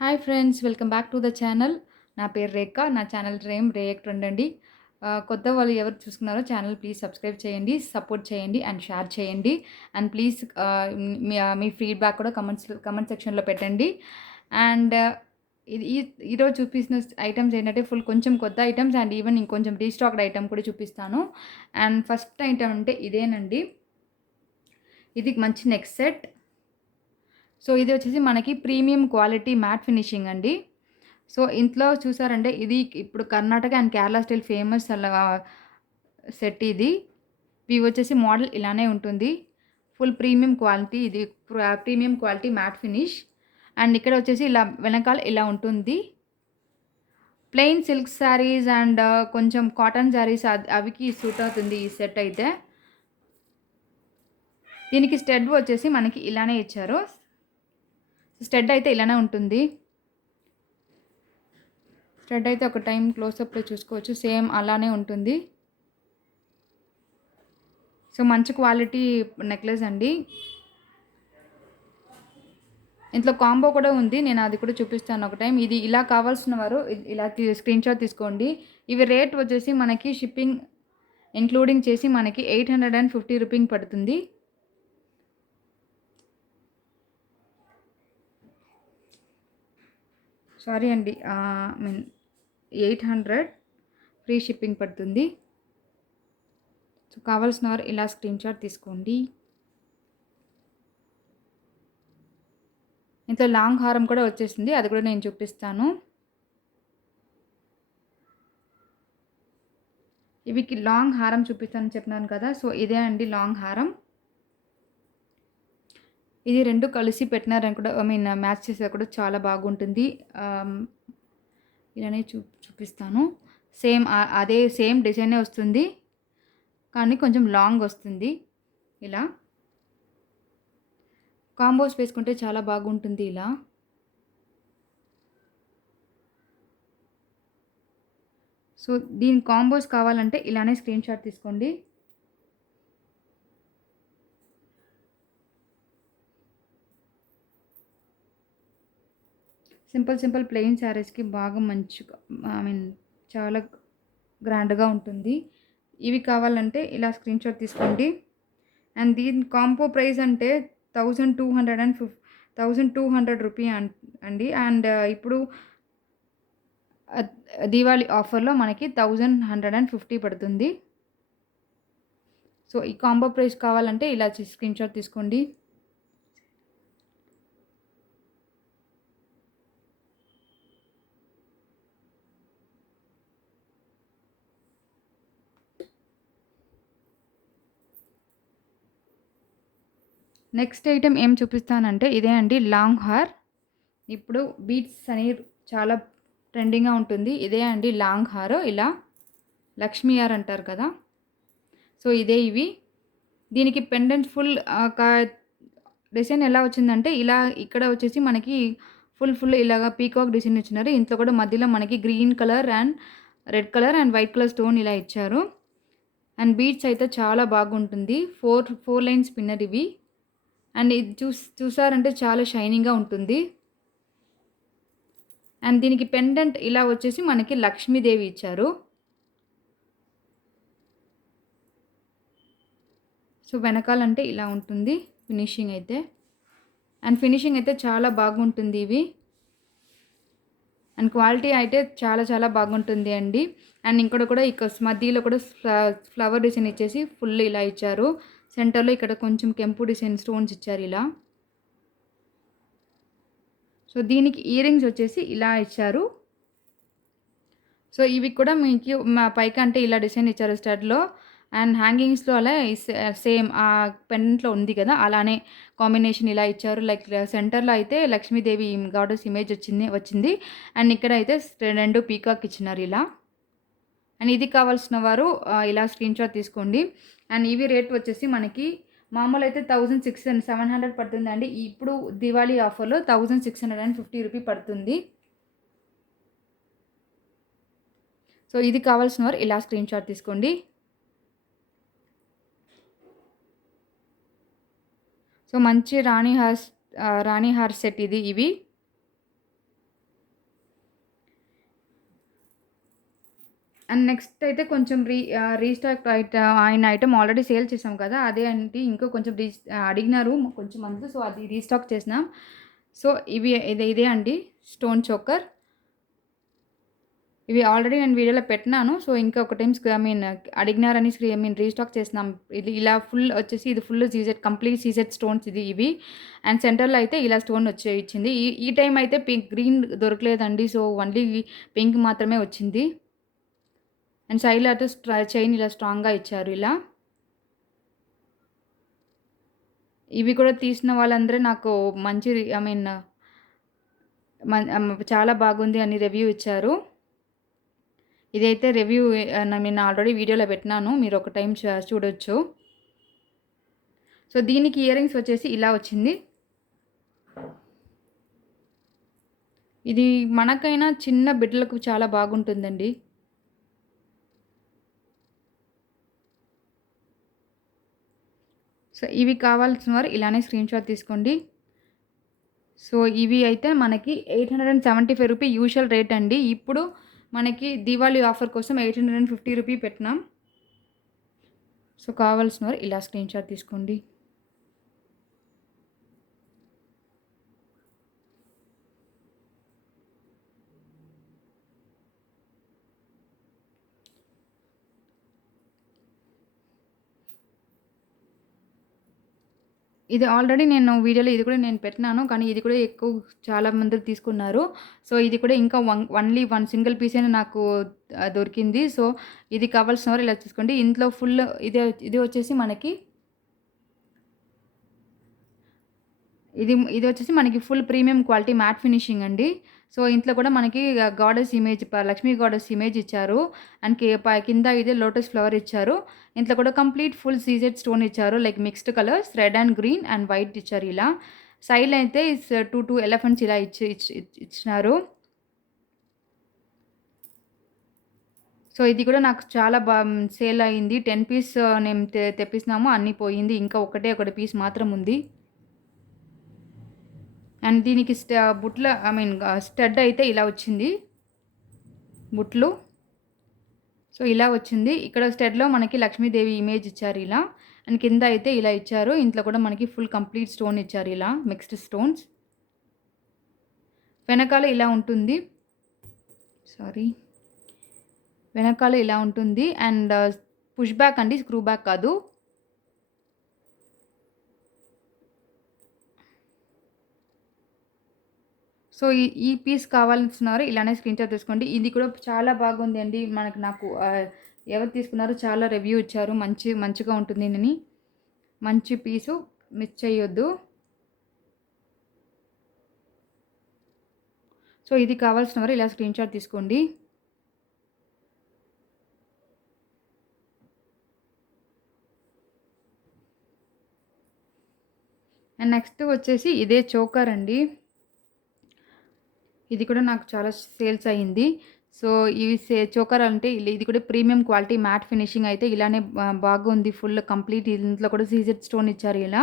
Hi friends, welcome back to the channel. నా పేరు రేఖ. నా ఛానల్ నేమ్ రేయక్ ట్రెండ్ అండి. కొత్త వాళ్ళు ఎవరు చూస్తున్నారో ఛానల్ ప్లీజ్ సబ్స్క్రైబ్ చేయండి, సపోర్ట్ చేయండి అండ్ షేర్ చేయండి. అండ్ ప్లీజ్ మీ ఫీడ్‌బ్యాక్ కూడా కమెంట్ సెక్షన్‌లో పెట్టండి. అండ్ ఇది ఈ ఈరోజు చూపిస్తున్న ఐటెమ్స్ ఏంటంటే కొంచెం కొత్త ఐటెమ్స్ అండ్ ఈవెన్ ఇంకొంచెం రీస్టాక్డ్ ఐటెమ్ కూడా చూపిస్తాను. అండ్ ఫస్ట్ ఐటెమ్ అంటే ఇదేనండి. ఇది మంచి నెక్ సెట్. సో ఇది వచ్చేసి మనకి ప్రీమియం క్వాలిటీ మ్యాట్ ఫినిషింగ్ అండి. సో ఇంట్లో చూసారంటే ఇది ఇప్పుడు Karnataka and Kerala style famous set ఇది. ఇవి వచ్చేసి మోడల్ ఇలానే ఉంటుంది. ఫుల్ ప్రీమియం క్వాలిటీ ఇది. Premium quality matte finish. And ఇక్కడ వచ్చేసి ఇలా వెనకాల ఇలా ఉంటుంది. ప్లెయిన్ సిల్క్ శారీస్ అండ్ కొంచెం కాటన్ శారీస్ అవికి సూట్ అవుతుంది ఈ సెట్ అయితే. దీనికి స్టడ్ వచ్చేసి మనకి ఇలానే ఇచ్చారు. స్టడ్ అయితే ఇలానే ఉంటుంది. స్టడ్ అయితే ఒక టైం క్లోజప్లో చూసుకోవచ్చు, సేమ్ అలానే ఉంటుంది. సో మంచి క్వాలిటీ నెక్లెస్ అండి. ఇంట్లో కాంబో కూడా ఉంది, నేను అది కూడా చూపిస్తాను ఒక టైం. ఇది ఇలా కావాల్సిన వారు ఇలా స్క్రీన్ షాట్ తీసుకోండి. ఇవి రేట్ వచ్చేసి మనకి షిప్పింగ్ ఇంక్లూడింగ్ చేసి మనకి 850 రూపీస్ పడుతుంది. సారీ అండి, మీన్ 800 ఫ్రీ షిప్పింగ్ పడుతుంది. సో కావాల్సిన వారు ఇలా స్క్రీన్ షాట్ తీసుకోండి. ఇంట్లో లాంగ్ హారం కూడా వచ్చేసింది, అది కూడా నేను చూపిస్తాను. ఇవికి లాంగ్ హారం చూపిస్తానని చెప్పినాను కదా, సో ఇదే అండి లాంగ్ హారం. ఇది రెండు కలిసి పెట్టినారని కూడా మ్యాచ్ చేసేది కూడా చాలా బాగుంటుంది. ఇలానే చూపిస్తాను. సేమ్ అదే సేమ్ డిజైనే వస్తుంది, కానీ కొంచెం లాంగ్ వస్తుంది. ఇలా కాంబోస్ వేసుకుంటే చాలా బాగుంటుంది ఇలా. సో దీని కాంబోస్ కావాలంటే ఇలానే స్క్రీన్ షాట్ తీసుకోండి. సింపుల్ ప్లెయిన్ శారీస్కి బాగా మంచిగా చాలా గ్రాండ్గా ఉంటుంది. ఇవి కావాలంటే ఇలా స్క్రీన్ షాట్ తీసుకోండి. అండ్ దీని కాంబో ప్రైస్ అంటే 1200 రూపీ అండి. అండ్ ఇప్పుడు దీవాళీ ఆఫర్లో మనకి 1150 పడుతుంది. సో ఈ కాంబో ప్రైస్ కావాలంటే ఇలా స్క్రీన్ షాట్ తీసుకోండి. నెక్స్ట్ ఐటెం ఏం చూపిస్తానంటే ఇదే అండి లాంగ్ హార్. ఇప్పుడు బీట్స్ అని చాలా ట్రెండింగ్గా ఉంటుంది. ఇదే అండి లాంగ్ హార్. ఇలా లక్ష్మీ హార్ అంటారు కదా, సో ఇదే ఇవి. దీనికి పెండెంట్ ఫుల్ డిజైన్ ఎలా వచ్చిందంటే ఇలా ఇక్కడ వచ్చేసి మనకి ఫుల్ ఇలాగా పీకాక్ డిజైన్ ఇచ్చినారు. ఇంట్లో కూడా మధ్యలో మనకి green colour and red colour and white colour stone ఇలా ఇచ్చారు. అండ్ బీట్స్ అయితే చాలా బాగుంటుంది. ఫోర్ లైన్ స్పిన్నర్ ఇవి. అండ్ ఇది చూసారంటే చాలా షైనింగ్గా ఉంటుంది. అండ్ దీనికి పెండెంట్ ఇలా వచ్చేసి మనకి లక్ష్మీదేవి ఇచ్చారు. సో వెనకాలంటే ఇలా ఉంటుంది ఫినిషింగ్ అయితే. అండ్ ఫినిషింగ్ అయితే చాలా బాగుంటుంది ఇవి. అండ్ క్వాలిటీ అయితే చాలా బాగుంటుంది అండి. అండ్ ఇక్కడ కూడా మధ్యలో కూడా ఫ్లవర్ డిజైన్ ఇచ్చేసి ఫుల్ ఇలా ఇచ్చారు. సెంటర్లో ఇక్కడ కొంచెం కెంపు డిజైన్ స్టోన్స్ ఇచ్చారు ఇలా. సో దీనికి ఇయర్ రింగ్స్ వచ్చేసి ఇలా ఇచ్చారు. సో ఇవి కూడా మీకు పైకి అంటే ఇలా డిజైన్ ఇచ్చారు స్టడ్లో. అండ్ హ్యాంగింగ్స్లో అలా సేమ్ ఆ పెండెంట్లో ఉంది కదా, అలానే కాంబినేషన్ ఇలా ఇచ్చారు. లైక్ సెంటర్లో అయితే లక్ష్మీదేవి గాడెస్ ఇమేజ్ వచ్చింది. అండ్ ఇక్కడ అయితే రెండు పీకాక్ ఇచ్చినారు ఇలా. అండ్ ఇది కావాల్సిన వారు ఇలా స్క్రీన్ షాట్ తీసుకోండి. అండ్ ఇవి రేట్ వచ్చేసి మనకి మామూలు అయితే 1600 పడుతుంది అండి. ఇప్పుడు దివాళీ ఆఫర్లో 1650 రూపీ పడుతుంది. సో ఇది కావాల్సిన వారు ఇలా స్క్రీన్ షాట్ తీసుకోండి. సో మంచి రాణి హార్ సెట్ ఇవి. అండ్ నెక్స్ట్ అయితే కొంచెం రీస్టాక్ అయిన ఐటెమ్ ఆల్రెడీ సేల్ చేసాం కదా! అదే అండి ఇంకో కొంచెం అడిగినారు కొంచెం మంది. సో, అది రీస్టాక్ చేసినాం. సో, ఇదే అండి స్టోన్ చోకర్. ఇవి ఆల్రెడీ నేను వీడియోలో పెట్టినాను. సో, ఇంకా ఒక టైమ్ అడిగినారని రీస్టాక్ చేసినాం. ఇది ఇలా ఫుల్ వచ్చేసి ఇది ఫుల్ కంప్లీట్ సీజెడ్ స్టోన్స్ ఇవి. అండ్ సెంటర్‌లో అయితే ఇలా స్టోన్ ఇచ్చింది. ఈ టైమ్ అయితే గ్రీన్ దొరకలేదండి. సో, ఓన్లీ పింక్ మాత్రమే వచ్చింది. అండ్ సైడ్‌లో అయితే చైన్ ఇలా స్ట్రాంగ్‌గా ఇచ్చారు ఇలా. ఇవి కూడా తీసిన వాళ్ళందరూ నాకు మంచి చాలా బాగుంది అని రివ్యూ ఇచ్చారు. ఇదైతే రివ్యూ నేను ఆల్రెడీ వీడియోలో పెట్టినాను. మీరు ఒక టైమ్ చూడొచ్చు. సో, దీనికి ఇయర్ రింగ్స్ వచ్చేసి ఇలా వచ్చింది. ఇది మనకైనా చిన్న బిడ్డలకు చాలా బాగుంటుందండి. సో, ఇవి కావాల్సిన వారు ఇలానే స్క్రీన్‌షాట్ తీసుకోండి. సో, ఇవి అయితే మనకి 875 రూపీ యూజువల్ రేట్ అండి. ఇప్పుడు మనకి దీవాళీ ఆఫర్ కోసం 850 రూపీ పెట్టినాం. సో, కావాల్సిన వారు ఇలా స్క్రీన్‌షాట్ తీసుకోండి. ఇది ఆల్రెడీ నేను వీడియోలో ఇది కూడా నేను పెట్టినాను. కానీ ఇది కూడా చాలా మంది తీసుకున్నారు. సో, ఇది కూడా ఇంకా ఓన్లీ 1 సింగిల్ పీసేనే నాకు దొరికింది. సో, ఇది కావాల్సిన వారు ఇలా చూసుకోండి. ఇంట్లో ఫుల్ ఇది వచ్చేసి మనకి ఇది వచ్చేసి మనకి full premium quality matte finishing అండి. సో, ఇంట్లో కూడా మనకి goddess image Lakshmi goddess image ఇచ్చారు. అండ్ కింద ఇదే లోటస్ ఫ్లవర్ ఇచ్చారు. ఇంట్లో కూడా కంప్లీట్ ఫుల్ సీజెడ్ స్టోన్ ఇచ్చారు. Like mixed colours red and green and white ఇచ్చారు ఇలా. సైడ్‌లో అయితే 2 ఎలిఫెంట్స్ ఇలా ఇచ్చినారు. సో, ఇది కూడా నాకు చాలా సేల్ అయింది. 10 పీస్ మేము తెప్పిస్తున్నాము. అన్నీ పోయింది. ఇంకా ఒకటి పీస్ మాత్రం ఉంది. అండ్ దీనికి స్టడ్ అయితే ఇలా వచ్చింది. బుట్లు. సో, ఇలా వచ్చింది. ఇక్కడ స్టడ్‌లో మనకి లక్ష్మీదేవి ఇమేజ్ ఇచ్చారు ఇలా. అండ్ కింద అయితే ఇలా ఇచ్చారు. ఇంట్లో కూడా మనకి ఫుల్ కంప్లీట్ స్టోన్ ఇచ్చారు ఇలా మిక్స్డ్ స్టోన్స్. వెనకాల ఇలా ఉంటుంది. వెనకాల ఇలా ఉంటుంది. అండ్ పుష్ బ్యాక్ అండి, స్క్రూ బ్యాక్ కాదు. సో, ఈ పీస్ కావాల్సినారు ఇలానే స్క్రీన్‌షాట్ తీసుకోండి. ఇది కూడా చాలా బాగుంది అండి. నాకు ఎవరు తీసుకున్నారో చాలా రివ్యూ ఇచ్చారు. మంచిగా ఉంటుందని. మంచి పీసు మిస్ చేయొద్దు. సో, ఇది కావాల్సిన వారు ఇలా స్క్రీన్‌షాట్ తీసుకోండి. అండ్ నెక్స్ట్ వచ్చేసి ఇదే చోకర్ అండి. ఇది కూడా నాకు చాలా సేల్స్ అయింది. సో, ఇవి చోకర్ అంటే ఇది కూడా ప్రీమియం క్వాలిటీ మ్యాట్ ఫినిషింగ్ అయితే ఇలానే బాగుంది. ఫుల్ కంప్లీట్ ఇంట్లో కూడా సీజెడ్ స్టోన్ ఇచ్చారు ఇలా.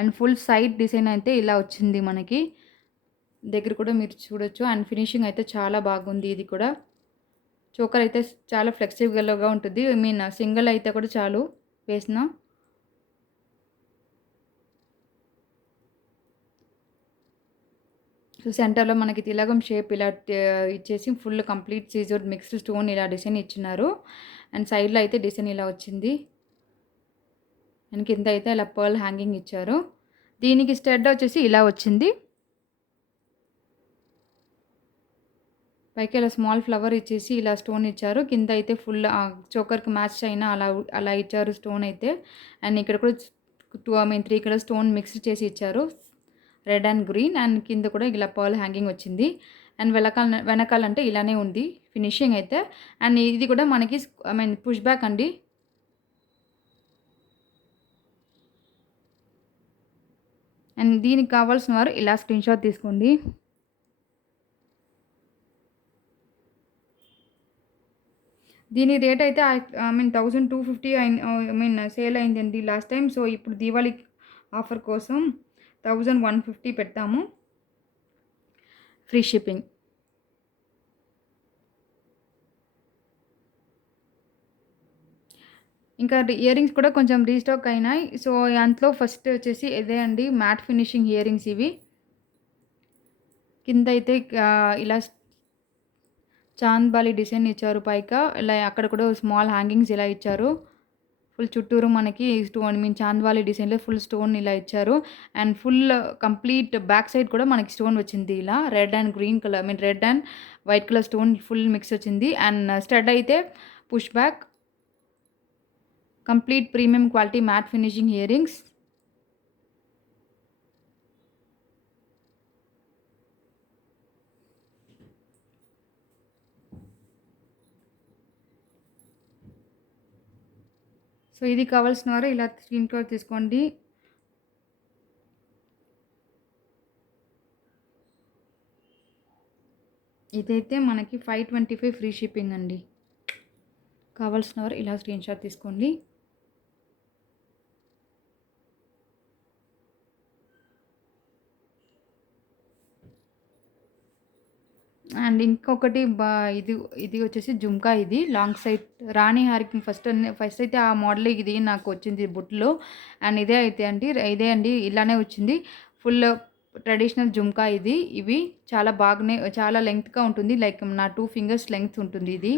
అండ్ ఫుల్ సైడ్ డిజైన్ అయితే ఇలా వచ్చింది మనకి. దగ్గర కూడా మీరు చూడొచ్చు. అండ్ ఫినిషింగ్ అయితే చాలా బాగుంది ఇది కూడా. చోకర్ అయితే చాలా ఫ్లెక్సిబుల్‌గా ఉంటుంది. సింగిల్ అయితే కూడా చాలు వేసిన. సో, సెంటర్‌లో మనకి తిలకం షేప్ ఇలా ఇచ్చేసి ఫుల్ కంప్లీట్ సీజర్డ్ మిక్స్డ్ స్టోన్ ఇలా డిజైన్ ఇచ్చినారు. అండ్ సైడ్‌లో అయితే డిజైన్ ఇలా వచ్చింది. అండ్ కింద అయితే ఇలా పర్ల్ హ్యాంగింగ్ ఇచ్చారు. దీనికి స్టడ్ వచ్చేసి ఇలా వచ్చింది. పైకి ఇలా స్మాల్ ఫ్లవర్ ఇచ్చేసి ఇలా స్టోన్ ఇచ్చారు. కింద అయితే ఫుల్ చోకర్‌కి మ్యాచ్ అయిన అలా ఇచ్చారు స్టోన్ అయితే. అండ్ ఇక్కడ కూడా 3 కలర్ స్టోన్ మిక్స్ చేసి ఇచ్చారు. Red and green. అండ్ కింద కూడా ఇలా పర్ల్ హ్యాంగింగ్ వచ్చింది. అండ్ వెనకాలంటే ఇలానే ఉంది ఫినిషింగ్ అయితే. అండ్ ఇది కూడా మనకి పుష్ బ్యాక్ అండి. అండ్ దీనికి కావాల్సిన వారు ఇలా స్క్రీన్‌షాట్ తీసుకోండి. దీని రేట్ అయితే 1250 సేల్ అయిందండి లాస్ట్ టైం. సో, ఇప్పుడు దీవాళీ ఆఫర్ కోసం 1150 పెడతాము. Free shipping. ఇంకా ఇయర్ రింగ్స్ కూడా కొంచెం రీస్టాక్ అయినాయి. సో, దాంట్లో ఫస్ట్ వచ్చేసి ఇదే అండి మ్యాట్ ఫినిషింగ్ ఇయర్ రింగ్స్ ఇవి. కిందయితే ఇలా చాంద్ బాలి డిజైన్ ఇచ్చారు పైగా. ఇలా అక్కడ కూడా స్మాల్ హ్యాంగింగ్స్ ఇలా ఇచ్చారు. ఫుల్ చుట్టూరు మనకి స్టోన్ చాంద్ బాలి డిజైన్‌లో ఫుల్ స్టోన్ ఇలా ఇచ్చారు. And full complete back side కూడా మనకి స్టోన్ వచ్చింది ఇలా. Red and green colour red and white colour stone full mix వచ్చింది. అండ్ స్టడ్ అయితే push back. Complete premium quality matte finishing ear rings. So, ఇది కావాల్సిన వారు ఇలా స్క్రీన్ షాట్ తీసుకోండి. ఇదైతే మనకి 525 ఫ్రీ షిప్పింగ్ అండి. కావాల్సిన వారు ఇలా స్క్రీన్ షాట్ తీసుకోండి. అండ్ ఇంకొకటి ఇది ఇది వచ్చేసి జుమ్కా ఇది లాంగ్ సైడ్ రాణి హార్కి ఫస్ట్ అయితే ఆ మోడల్ ఇది నాకు వచ్చింది బుట్టలో. అండ్ ఇదే అండి ఇలానే వచ్చింది. ఫుల్ ట్రెడిషనల్ జుమ్కా ఇది. ఇవి చాలా చాలా లెంగ్త్‌గా ఉంటుంది. లైక్ నా 2 ఫింగర్స్ లెంగ్త్ ఉంటుంది ఇది.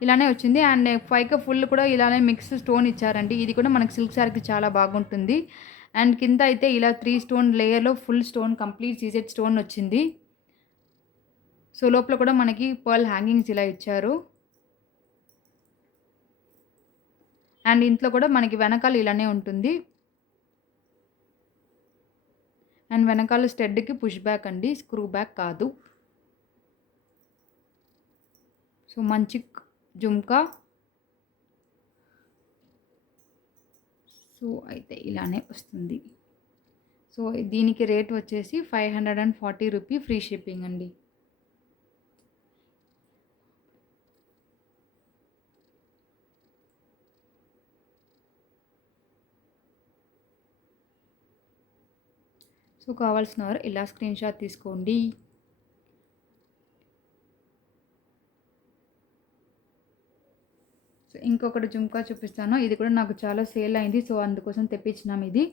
ఇలానే వచ్చింది. అండ్ పైగా ఫుల్ కూడా ఇలానే మిక్స్ స్టోన్ ఇచ్చారండి. ఇది కూడా మనకి సిల్క్ శారీకి చాలా బాగుంటుంది. అండ్ కింద అయితే ఇలా 3 స్టోన్ లేయర్‌లో full stone complete CZ stone వచ్చింది. సో, లోపల కూడా మనకి పర్ల్ హ్యాంగింగ్స్ ఇలా ఇచ్చారు. అండ్ ఇంట్లో కూడా మనకి వెనకాల ఇలానే ఉంటుంది. అండ్ వెనకాల స్టడ్‌కి పుష్ బ్యాక్ అండి. స్క్రూ బ్యాక్ కాదు. సో, మంచి జుమ్కా. సో, అయితే ఇలానే వస్తుంది. సో, దీనికి రేట్ వచ్చేసి 540 రూపీ ఫ్రీ షిప్పింగ్ అండి. సో, కావాల్సిన వారు ఇలా స్క్రీన్ షాట్ తీసుకోండి. సో, ఇంకొకటి జుమ్కా చూపిస్తాను. ఇది కూడా నాకు చాలా సేల్ అయింది. సో, అందుకోసం తెప్పించినాం ఇది.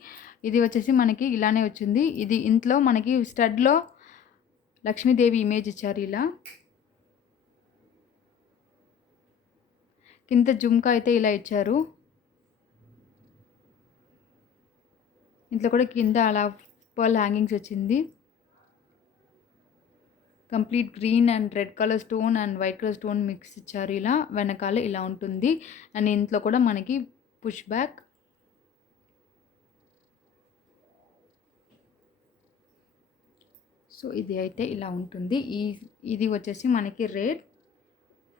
ఇది వచ్చేసి మనకి ఇలానే వచ్చింది. ఇది ఇంట్లో మనకి స్టడ్‌లో లక్ష్మీదేవి ఇమేజ్ ఇచ్చారు ఇలా. కింద జుమ్కా అయితే ఇలా ఇచ్చారు. ఇంట్లో కూడా కింద అలా పర్ల్ హ్యాంగింగ్స్ వచ్చింది. Complete green and red colour stone and white colour stone mix ఇచ్చారు ఇలా. వెనకాల ఇలా ఉంటుంది. అండ్ ఇంట్లో కూడా మనకి పుష్ బ్యాక్. సో, ఇది అయితే ఇలా ఉంటుంది. ఇది వచ్చేసి మనకి rate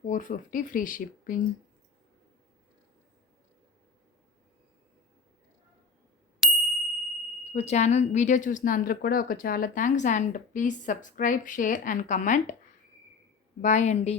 450 free shipping. So, video చూసిన అందరికి కూడా చాలా thanks. And please subscribe, share and comment. Bye అండి.